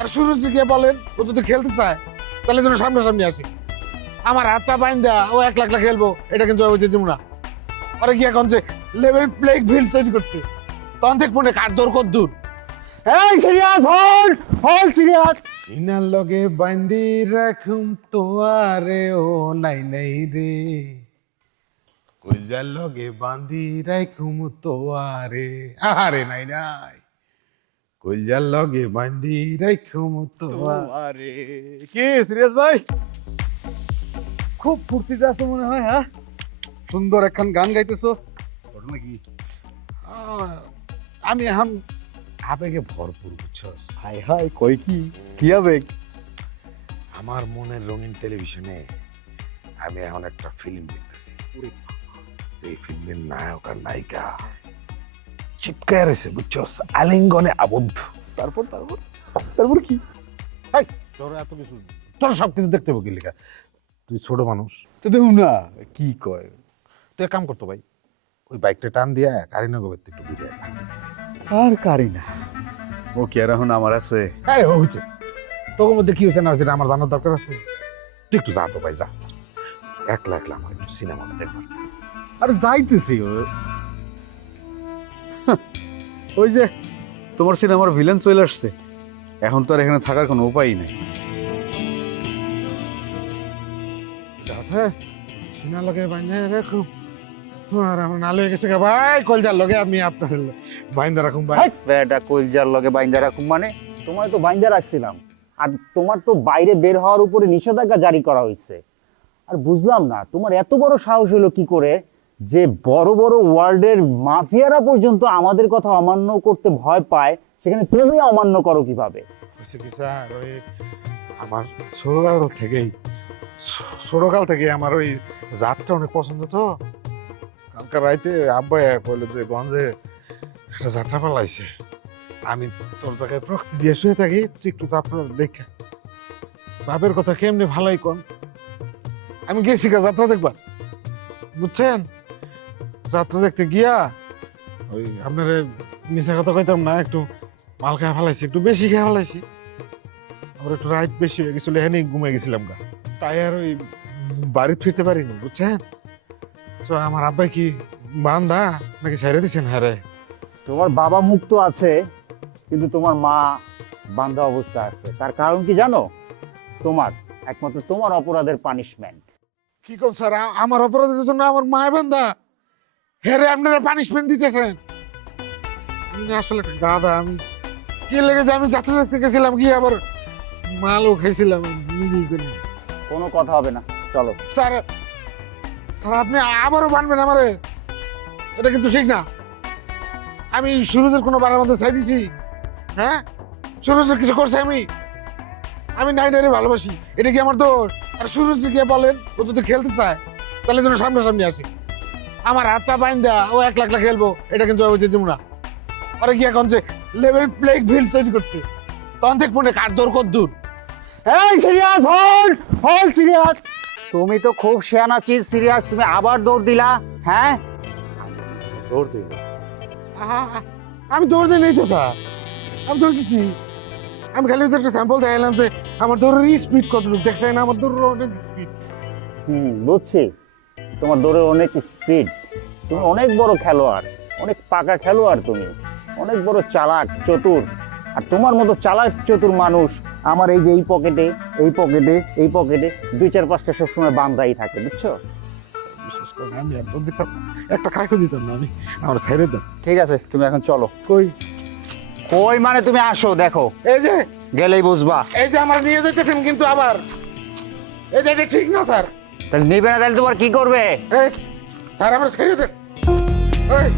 আর শুরু থেকে বলেন ও যদি খেলতে চায় তাহলে যেন সামনাসামনি আসি। আমার হাত পা বাইন্দা ও এক লাখ খেলবো এটা কিন্তু ওই দিব না। পরে গিয়া কনছে লেভেল প্লেইং ফিল্ড তৈরি করতে, তখন থেকে মনে কার দৌড় কত দূর। এই সিরিয়াস হল সিরিয়াস। ইনার লগে বাইন্দি রাখুম তোয়ারে ও নাই নাই রে, কইজার লগে বান্ধি রাখুম তোয়ারে আরে নাই নাই, কইজার লগে বান্ধি রাখুম তোয়ারে। আরে কি সিরিয়াস ভাই, খুব ফুর্তিতে আছো মনে হয়। হ্যাঁ, সুন্দর একখান গান গাইতেছো, ঘটনা কি? আমি এখন আবেগে ভরপুর, বুঝছস? হাই হাই, কই কি আবেগ? আমার মনের রঙিন টেলিভিশনে আমি এখন একটা ফিল্ম দেখতেছি, সেই ফিল্মের নায়ক আর নায়িকা চিপকায় রয়েছে, বুঝছস, আলিঙ্গনে আবদ্ধ। তারপর তারপর তারপর কি? তোর এত কিছু, তোর সবকিছু দেখতে হবে কি লেখা? তুই ছোট মানুষ, তো দেখুন না কি কয়। তুই এক কাম করতো ভাই, ওই বাইকটা টান দিয়া কারিনগর একটু ঘুরে আসা। আর কারি না, ও কি আর এখন আমার আছে? আরে হয়েছে, তোর মধ্যে কি হয়েছে না হয়েছে আমার জানার দরকার আছে। তুই একটু যা তো ভাই, যা যা, যা। একলা একলা আমার একটু সিনেমাটা দেখবার। আর যাইতেছি। ওই যে তোমার সিনেমার ভিলেন চলে আসছে, এখন তো আর এখানে থাকার কোনো উপায় নাই। আছে সিনা লগে বাইন্দা রাখুম, আর আমার না লয়ে গেছে ভাই কলজার লগে, আমি আপনার বাইন্দা রাখুম ভাই। এটা কলজার লগে বাইন্দা রাখুম মানে? তোমার তো বাইন্দা রাখছিলাম, আর তোমার তো বাইরে বের হওয়ার উপরে নিষেধাজ্ঞা জারি করা হয়েছে। আর বুঝলাম না তোমার এত বড় সাহস হলো কি করে যে বড় বড় ওয়ার্ল্ডের মাফিয়ারা পর্যন্ত আমাদের কথা অমান্য করতে ভয় পায়, সেখানে তুমি অমান্য করো কিভাবে? হয়েছে কি স্যার, ওই আমার ছোটকাল থেকেই ছোটকাল থেকে আমার ওই জাতটা অনেক পছন্দ। তো কালকে রাইতে আব্বা বললো যে গঞ্জে একটা যাত্রা পালাইছে, আমি তোর জায়গায় প্রক্তি দিয়ে শুয়ে থাকি, তুই একটু যাত্রা দেখে বাপের কথা কেমনি ভালাই কন। আমি গেছি গা যাত্রা দেখবা, বুঝছেন? যাত্রা দেখতে গিয়া ওই আপনার মিশা কথা কইতাম না, একটু মাল খায় ফেলাইছি, একটু বেশি খেয়ে ফেলাইছি, আবার একটু রাত বেশি হয়ে গেছিল, এখানে ঘুমিয়ে গেছিলাম গা, তাই আর ওই বাড়ি ফিরতে পারিনি, বুঝছেন? তো আমার আব্বাই কি বান্দা নাকি ছেড়ে দিচ্ছেন? হ্যাঁ রে, তোমার বাবা মুক্ত আছে কিন্তু তোমার মা বান্ধা অবস্থা আছে। তার কারণ কি জানো? তোমার একমাত্র তোমার অপরাধের পানিশমেন্ট। কি কোন স্যার, আমার অপরাধের জন্য আমার মায় বান্দা? হ্যাঁ রে, আপনারা পানিশমেন্ট দিতেছেন? আমি আসলে একটা গাধা, আমি কি লেগেছে, আমি যাত্রা দেখতে গেছিলাম, গিয়ে আবার মালও খাইছিলাম নিজেই জানি। কোনো কথা হবে না, চলো। স্যার স্যার আপনি আবারও বানবেন আমারে? এটা কিন্তু ঠিক না। আমি সুরজের কোনো বারের মধ্যে চাই দিছি? হ্যাঁ, সুরজের কিছু করছে? আমি নাই নাই ভালোবাসি, এটা কি আমার দোষ? আর সুরজ গিয়ে বলেন ও যদি খেলতে চায় তাহলে যেন সামনাসামনি আসি। আমার হাত পা বাইন্দা ও এক লাখ খেলবো এটা কিন্তু ওই দিব না। পরে গিয়া কনছে লেভেল প্লেইং ফিল্ড তৈরি করতে, তখন থেকে মনে কার দৌড় কত দূর। এই সিরিয়াস হল সিরিয়াস। তুমি তো খুব শেয়ানা চিজ সিরিয়াস, তুমি আবার দৌড় দিলা। হ্যাঁ, দৌড় দিই আমি দৌড় দিই নেই তো স্যার, আমি দৌড়তেছি। আমি খালি একটা স্যাম্পল দেখালাম যে আমার দৌড়ের স্পিড কতটুকু, দেখছেন? আমার দৌড়ের অনেক স্পিড। বুঝছি তোমার দৌড়ে অনেক স্পিড। তুমি অনেক বড় খেলোয়াড়, অনেক পাকা খেলোয়াড়, তুমি অনেক বড় চালাক চতুর। আর তোমার মতো চালাক চতুর মানুষ আমার এই যে এই পকেটে এই পকেটে এই পকেটে 2-4-5টা সবসময় বান্ধাই থাকে, বুঝছো? বিশেষ করে আমি একদম দিতাম, একটা খাইখো দিতাম না আমি, আমার ছেড়ে দেন। ঠিক আছে, তুমি এখন চলো। কই কই মানে তুমি আসো, দেখো এই যে, গেলেই বুঝবা। এই যে আমার নিয়ে যেতেছেন কিন্তু আবার, এই যে এটা ঠিক না স্যার। তাহলে নিবে না, তাহলে তোমার কি করবে? এই স্যার আমার ছেড়ে দেন। এই